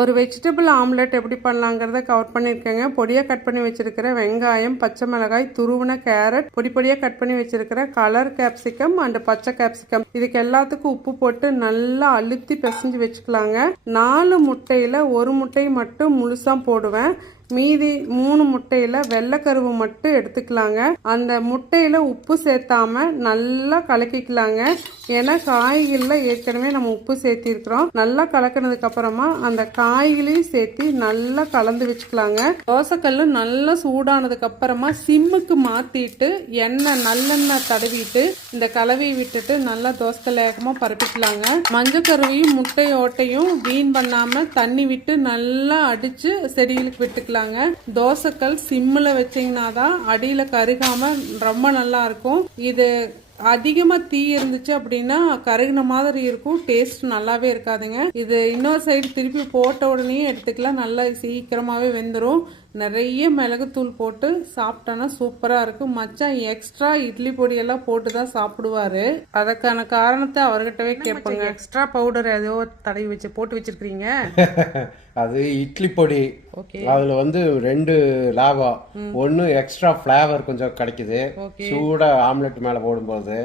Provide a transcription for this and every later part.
ஒரு vegetable omelette எப்படி பண்ணலாங்கிறத cover பண்ணியிருக்கேங்க. பொடியாக கட் பண்ணி வச்சிருக்கிற வெங்காயம், பச்சை மிளகாய், துருவின கேரட், பொடி பொடியாக கட் பண்ணி வச்சிருக்கிற கலர் கேப்சிகம் அண்ட் பச்சை கேப்சிகம், இதுக்கு எல்லாத்துக்கும் உப்பு போட்டு நல்லா அழுத்தி பிசைஞ்சு வச்சுக்கலாங்க. 4 முட்டையில் 1 முட்டையை மட்டும் முழுசாக போடுவேன். மீதி 3 முட்டையில் வெள்ளைக்கருவு மட்டும் எடுத்துக்கலாங்க. அந்த முட்டையில் உப்பு சேர்த்தாம நல்லா கலக்கிக்கலாங்க. ஏன்னா காய்களில் ஏற்கனவே நம்ம உப்பு சேர்த்திருக்கிறோம். நல்லா கலக்கினதுக்கு அப்புறமா அந்த காய்களையும் சேர்த்து நல்லா கலந்து வச்சுக்கலாங்க. தோசைக்கல் நல்லா சூடானதுக்கு அப்புறமா சிம்முக்கு மாத்திட்டு நல்லெண்ணெய் தடவிட்டு இந்த கலவையை விட்டுட்டு நல்லா தோசைக்கல் ஏகமா பரப்பிக்கலாங்க. மஞ்சக்கருவையும் முட்டையோட்டையும் வீண் பண்ணாம தண்ணி விட்டு நல்லா அடிச்சு செடிகளுக்கு விட்டுக்கலாம். தோசைக்கல் சிம்ல வச்சீங்கன்னா தான் அடியில கருகாம ரொம்ப நல்லா இருக்கும். இது அதிகமா தீ இருந்துச்சு அப்படின்னா கருகின மாதிரி இருக்கும், டேஸ்ட் நல்லாவே இருக்காதுங்க. இது இன்னொரு சைடு திருப்பி போட்ட உடனே எடுத்துக்கலாம், நல்லா சீக்கிரமாவே வெந்துடும். நிறைய மிளகுத்தூள் போட்டு சாப்பிட்டோன்னா சூப்பரா இருக்கும். மச்சான் எக்ஸ்ட்ரா இட்லி பொடியெல்லாம் போட்டு தான் சாப்பிடுவாரு. அதுக்கான காரணத்தை அவர்கிட்டவே கேட்பாங்க. எக்ஸ்ட்ரா பவுடர் ஏதோ தடவி வச்சு போட்டு வச்சிருக்கீங்க. அது இட்லி பொடி. அதுல வந்து 2 லாபம். ஒன்னு எக்ஸ்ட்ரா ஃபிளேவர் கொஞ்சம் கிடைக்குது சூடா ஆம்லெட் மேல போடும்போது.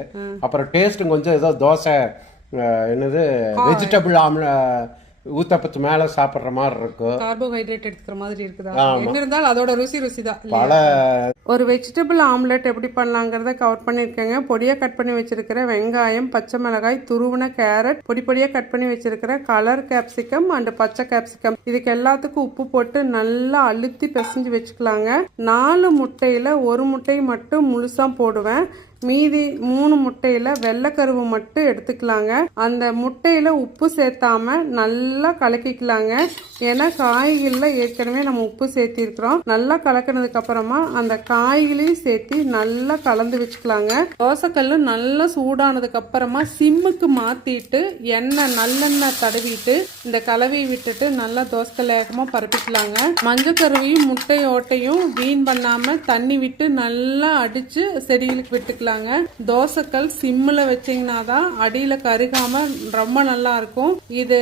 அப்புறம் டேஸ்டும் கொஞ்சம் ஏதோ தோசை என்னது வெஜிடபிள் ஆம்லெட் ஊத்தப்பத்து மேல சாப்பிடுற மாதிரி இருக்கும். கார்போஹைட்ரேட் எடுத்துக்கிற மாதிரி இருக்குதா? எங்க இருந்தாலும் அதோட ருசி தான். பல ஒரு வெஜிடபிள் ஆம்லெட் எப்படி பண்ணலாங்கிறத கவர் பண்ணியிருக்கேங்க. பொடியாக கட் பண்ணி வச்சிருக்கிற வெங்காயம், பச்சை மிளகாய், துருவின கேரட், பொடி பொடியாக கட் பண்ணி வச்சிருக்கிற கலர் கேப்சிகம் அண்ட் பச்சை கேப்சிகம், இதுக்கு எல்லாத்துக்கும் உப்பு போட்டு நல்லா அழுத்தி பிசைஞ்சு வச்சுக்கலாங்க. 4 முட்டையில் 1 முட்டையை மட்டும் முழுசா போடுவேன். மீதி 3 முட்டையில் வெள்ளைக்கருவு மட்டும் எடுத்துக்கலாங்க. அந்த முட்டையில் உப்பு சேர்த்தாம நல்லா கலக்கிக்கலாங்க. ஏன்னா காய்களில் ஏற்கனவே நம்ம உப்பு சேர்த்திருக்கிறோம். நல்லா கலக்கினதுக்கு அப்புறமா அந்த காய்களையும் சேர்த்து நல்லா கலந்து வச்சுக்கலாங்க. தோசைக்கல் நல்லா சூடானதுக்கு அப்புறமா சிம்முக்கு மாத்திட்டு நல்லெண்ணெய் தடவிட்டு இந்த கலவையை விட்டுட்டு நல்லா தோசைக்கல் ஏகமா பரப்பிக்கலாங்க. மஞ்சக்கருவையும் முட்டையோட்டையும் வீண் பண்ணாம தண்ணி விட்டு நல்லா அடிச்சு செடிகளுக்கு விட்டுக்கலாம். தோசைக்கல் சிம்ல வச்சீங்கன்னா தான் அடியில கருகாம ரொம்ப நல்லா இருக்கும். இது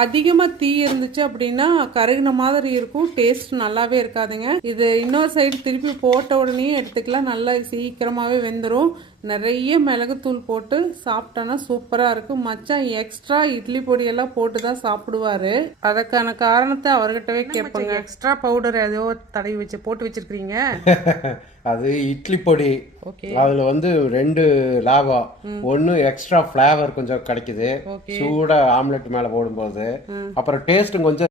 அதிகமா தீ இருந்துச்சு அப்படின்னா கருகின மாதிரி இருக்கும், டேஸ்ட் நல்லாவே இருக்காதுங்க. இது இன்னொரு சைடு திருப்பி போட்ட உடனே எடுத்துக்கலாம், நல்லா சீக்கிரமாவே வெந்துடும். நிறைய மிளகுத்தூள் போட்டு சாப்பிட்டோன்னா சூப்பரா இருக்கும். மச்சான் எக்ஸ்ட்ரா இட்லி பொடியெல்லாம் போட்டு தான் சாப்பிடுவாரு. அதுக்கான காரணத்தை அவர்கிட்டவே கேட்பாங்க. எக்ஸ்ட்ரா பவுடர் ஏதோ தடவி வச்சு போட்டு வச்சிருக்கீங்க. அது இட்லி பொடி. அதுல வந்து 2 லாபம். ஒன்னு எக்ஸ்ட்ரா ஃபிளேவர் கொஞ்சம் கிடைக்குது சூடா ஆம்லெட் மேல போடும்போது. அப்புறம் டேஸ்டும் கொஞ்சம்